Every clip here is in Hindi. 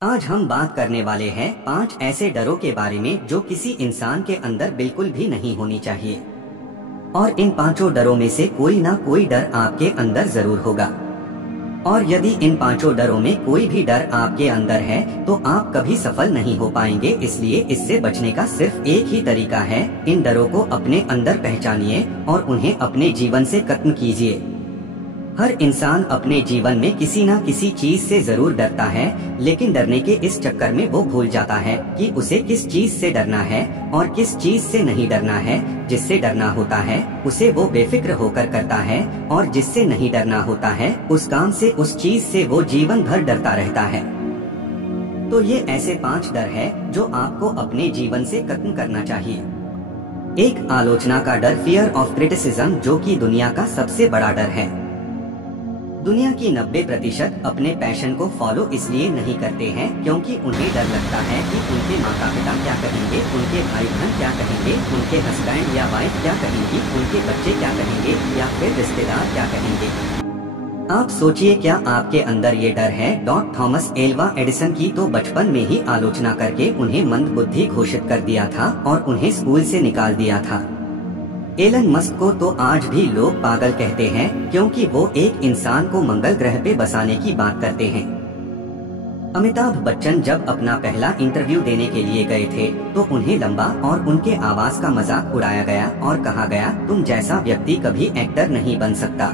आज हम बात करने वाले हैं 5 ऐसे डरों के बारे में जो किसी इंसान के अंदर बिल्कुल भी नहीं होनी चाहिए। और इन 5 डरों में से कोई ना कोई डर आपके अंदर जरूर होगा। और यदि इन 5 डरों में कोई भी डर आपके अंदर है तो आप कभी सफल नहीं हो पाएंगे। इसलिए इससे बचने का सिर्फ एक ही तरीका है, इन डरों को अपने अंदर पहचानिए और उन्हें अपने जीवन से खत्म कीजिए। हर इंसान अपने जीवन में किसी न किसी चीज से जरूर डरता है, लेकिन डरने के इस चक्कर में वो भूल जाता है कि उसे किस चीज से डरना है और किस चीज से नहीं डरना है। जिससे डरना होता है उसे वो बेफिक्र होकर करता है, और जिससे नहीं डरना होता है उस काम से, उस चीज से वो जीवन भर डरता रहता है। तो ये ऐसे 5 डर है जो आपको अपने जीवन से खत्म करना चाहिए। 1. आलोचना का डर, फियर ऑफ क्रिटिसिज्म, जो कि दुनिया का सबसे बड़ा डर है। दुनिया की 90% अपने पैशन को फॉलो इसलिए नहीं करते हैं क्योंकि उन्हें डर लगता है कि उनके माता पिता क्या कहेंगे, उनके भाई बहन क्या कहेंगे, उनके हस्बैंड या वाइफ क्या कहेंगी, उनके बच्चे क्या कहेंगे या फिर रिश्तेदार क्या कहेंगे। आप सोचिए, क्या आपके अंदर ये डर है? थॉमस एल्वा एडिसन की तो बचपन में ही आलोचना करके उन्हें मंदबुद्धि घोषित कर दिया था और उन्हें स्कूल से निकाल दिया था। एलन मस्क को तो आज भी लोग पागल कहते हैं क्योंकि वो एक इंसान को मंगल ग्रह पे बसाने की बात करते हैं। अमिताभ बच्चन जब अपना पहला इंटरव्यू देने के लिए गए थे तो उन्हें लंबा और उनके आवाज का मजाक उड़ाया गया और कहा गया, तुम जैसा व्यक्ति कभी एक्टर नहीं बन सकता।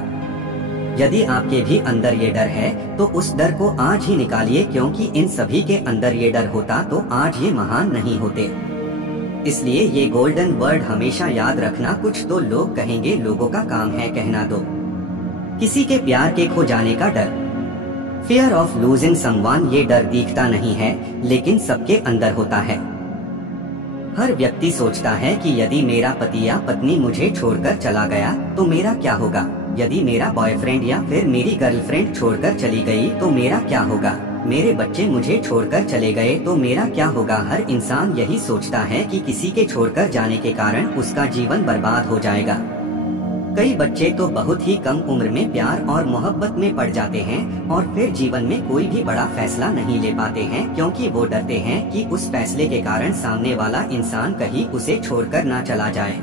यदि आपके भी अंदर ये डर है तो उस डर को आज ही निकालिए, क्योंकि इन सभी के अंदर ये डर होता तो आज ये महान नहीं होते। इसलिए ये गोल्डन वर्ड हमेशा याद रखना, कुछ तो लोग कहेंगे, लोगों का काम है कहना दो। किसी के प्यार के खो जाने का डर, फियर ऑफ लूजिंग समवन, ये डर दिखता नहीं है लेकिन सबके अंदर होता है। हर व्यक्ति सोचता है कि यदि मेरा पति या पत्नी मुझे छोड़कर चला गया तो मेरा क्या होगा, यदि मेरा बॉयफ्रेंड या फिर मेरी गर्लफ्रेंड छोड़कर चली गई तो मेरा क्या होगा, मेरे बच्चे मुझे छोड़कर चले गए तो मेरा क्या होगा। हर इंसान यही सोचता है कि किसी के छोड़कर जाने के कारण उसका जीवन बर्बाद हो जाएगा। कई बच्चे तो बहुत ही कम उम्र में प्यार और मोहब्बत में पड़ जाते हैं और फिर जीवन में कोई भी बड़ा फैसला नहीं ले पाते हैं, क्योंकि वो डरते हैं कि उस फैसले के कारण सामने वाला इंसान कहीं उसे छोड़कर ना चला जाए।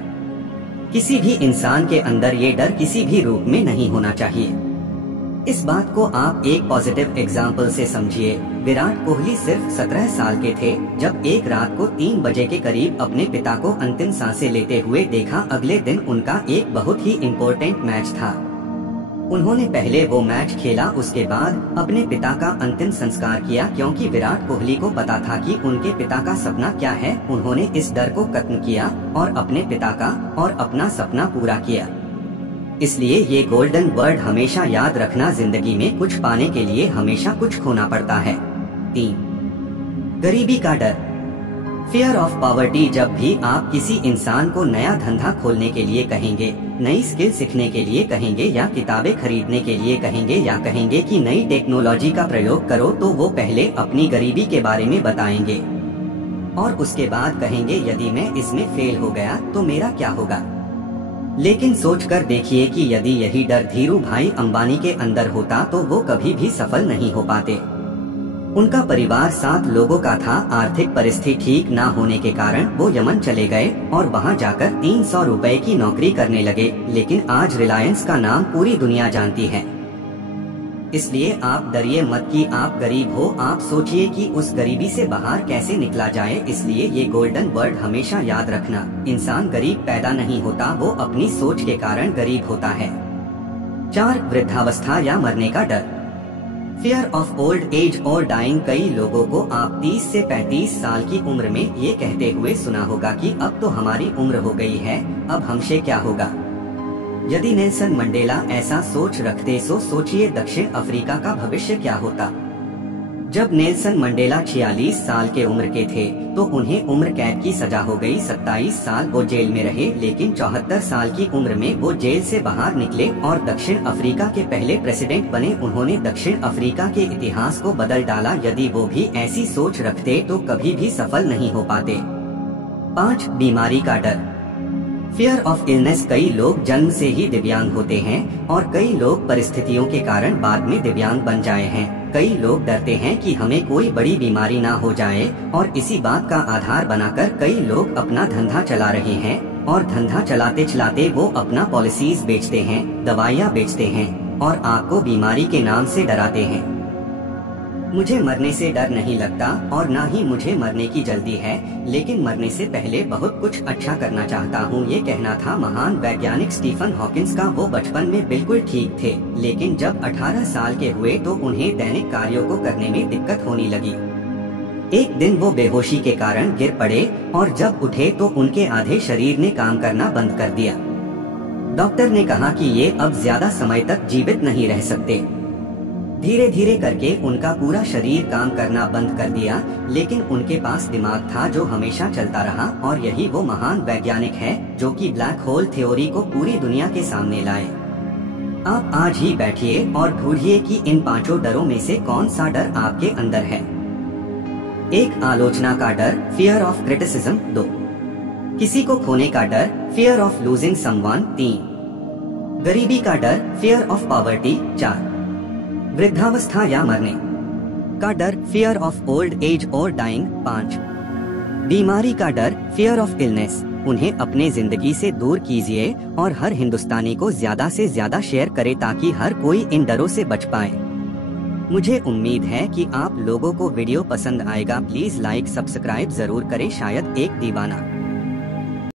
किसी भी इंसान के अंदर ये डर किसी भी रूप में नहीं होना चाहिए। इस बात को आप एक पॉजिटिव एग्जाम्पल से समझिए। विराट कोहली सिर्फ 17 साल के थे जब एक रात को 3 बजे के करीब अपने पिता को अंतिम सांसें लेते हुए देखा। अगले दिन उनका एक बहुत ही इम्पोर्टेंट मैच था। उन्होंने पहले वो मैच खेला, उसके बाद अपने पिता का अंतिम संस्कार किया, क्योंकि विराट कोहली को पता था कि उनके पिता का सपना क्या है। उन्होंने इस डर को खत्म किया और अपने पिता का और अपना सपना पूरा किया। इसलिए ये गोल्डन वर्ड हमेशा याद रखना, जिंदगी में कुछ पाने के लिए हमेशा कुछ खोना पड़ता है। 3. गरीबी का डर, फियर ऑफ पॉवर्टी, जब भी आप किसी इंसान को नया धंधा खोलने के लिए कहेंगे, नई स्किल सीखने के लिए कहेंगे या किताबें खरीदने के लिए कहेंगे या कहेंगे कि नई टेक्नोलॉजी का प्रयोग करो, तो वो पहले अपनी गरीबी के बारे में बताएंगे और उसके बाद कहेंगे यदि मैं इसमें फेल हो गया तो मेरा क्या होगा। लेकिन सोचकर देखिए कि यदि यही डर धीरू भाई अंबानी के अंदर होता तो वो कभी भी सफल नहीं हो पाते। उनका परिवार 7 लोगों का था। आर्थिक परिस्थिति ठीक ना होने के कारण वो यमन चले गए और वहां जाकर 300 रुपए की नौकरी करने लगे। लेकिन आज रिलायंस का नाम पूरी दुनिया जानती है। इसलिए आप डरिए मत कि आप गरीब हो, आप सोचिए कि उस गरीबी से बाहर कैसे निकला जाए। इसलिए ये गोल्डन वर्ड हमेशा याद रखना, इंसान गरीब पैदा नहीं होता, वो अपनी सोच के कारण गरीब होता है। 4. वृद्धावस्था या मरने का डर, फियर ऑफ ओल्ड एज और डाइंग, कई लोगों को आप 30 से 35 साल की उम्र में ये कहते हुए सुना होगा कि अब तो हमारी उम्र हो गई है, अब हमसे क्या होगा। यदि नेल्सन मंडेला ऐसा सोच रखते तो सोचिए दक्षिण अफ्रीका का भविष्य क्या होता। जब नेल्सन मंडेला 46 साल के उम्र के थे तो उन्हें उम्र कैद की सजा हो गई। 27 साल वो जेल में रहे, लेकिन 74 साल की उम्र में वो जेल से बाहर निकले और दक्षिण अफ्रीका के पहले प्रेसिडेंट बने। उन्होंने दक्षिण अफ्रीका के इतिहास को बदल डाला। यदि वो भी ऐसी सोच रखते तो कभी भी सफल नहीं हो पाते। 5. बीमारी का डर, फियर ऑफ इलनेस, कई लोग जन्म से ही दिव्यांग होते हैं और कई लोग परिस्थितियों के कारण बाद में दिव्यांग बन जाए हैं। कई लोग डरते हैं कि हमें कोई बड़ी बीमारी ना हो जाए और इसी बात का आधार बनाकर कई लोग अपना धंधा चला रहे हैं और धंधा चलाते चलाते वो अपना पॉलिसीज बेचते हैं, दवाइयाँ बेचते हैं और आपको बीमारी के नाम से डराते हैं। मुझे मरने से डर नहीं लगता और ना ही मुझे मरने की जल्दी है, लेकिन मरने से पहले बहुत कुछ अच्छा करना चाहता हूँ, ये कहना था महान वैज्ञानिक स्टीफन हॉकिंस का। वो बचपन में बिल्कुल ठीक थे, लेकिन जब 18 साल के हुए तो उन्हें दैनिक कार्यों को करने में दिक्कत होने लगी। एक दिन वो बेहोशी के कारण गिर पड़े और जब उठे तो उनके आधे शरीर ने काम करना बंद कर दिया। डॉक्टर ने कहा कि ये अब ज्यादा समय तक जीवित नहीं रह सकते। धीरे धीरे करके उनका पूरा शरीर काम करना बंद कर दिया, लेकिन उनके पास दिमाग था जो हमेशा चलता रहा और यही वो महान वैज्ञानिक है जो कि ब्लैक होल थ्योरी को पूरी दुनिया के सामने लाए। आप आज ही बैठिए और ढूंढिए कि इन 5 डरों में से कौन सा डर आपके अंदर है। 1. आलोचना का डर, फियर ऑफ क्रिटिसिज्म। 2. किसी को खोने का डर, फियर ऑफ लूजिंग समवन। 3. गरीबी का डर, फियर ऑफ पॉवर्टी। 4. वृद्धावस्था या मरने का डर, फियर ऑफ ओल्ड एज और डाइंग। 5. बीमारी का डर, फियर ऑफ इलनेस। उन्हें अपने जिंदगी से दूर कीजिए और हर हिंदुस्तानी को ज्यादा से ज्यादा शेयर करें ताकि हर कोई इन डरों से बच पाए। मुझे उम्मीद है कि आप लोगों को वीडियो पसंद आएगा। प्लीज लाइक सब्सक्राइब जरूर करें। शायद एक दीवाना